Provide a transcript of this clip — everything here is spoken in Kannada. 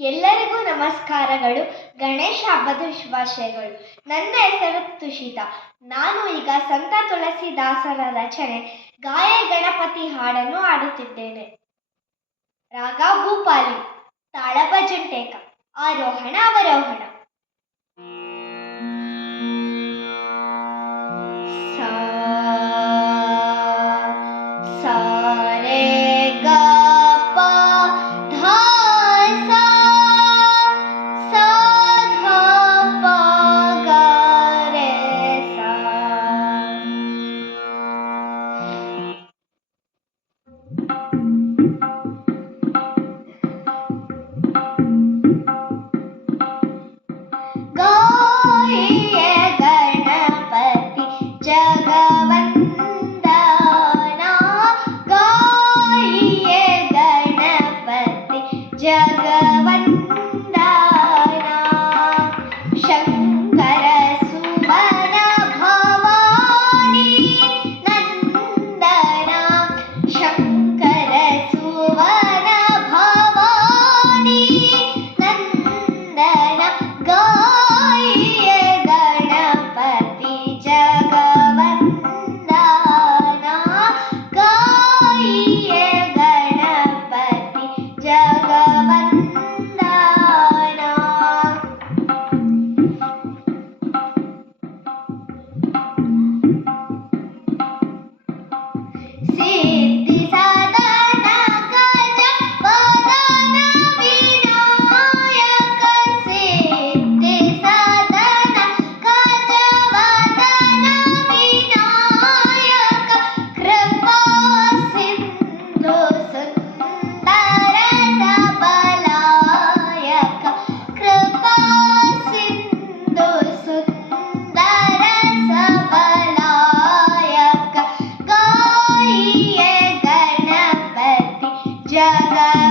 ಎಲ್ಲರಿಗೂ ನಮಸ್ಕಾರಗಳು. ಗಣೇಶ ಹಬ್ಬದ ಶುಭಾಶಯಗಳು. ನನ್ನ ಹೆಸರು ತುಷಿತಾ. ನಾನು ಈಗ ಸಂತ ತುಳಸಿದಾಸರ ರಚನೆ, ಗಾಯ ಗಣಪತಿ ಹಾಡನ್ನು ಹಾಡುತ್ತಿದ್ದೇನೆ. ರಾಗ ಭೂಪಾಲಿ ತಾಳ ಭಜಂಟೇಕ ಆರೋಹಣ ಅವರೋಹಣ. Pawan da da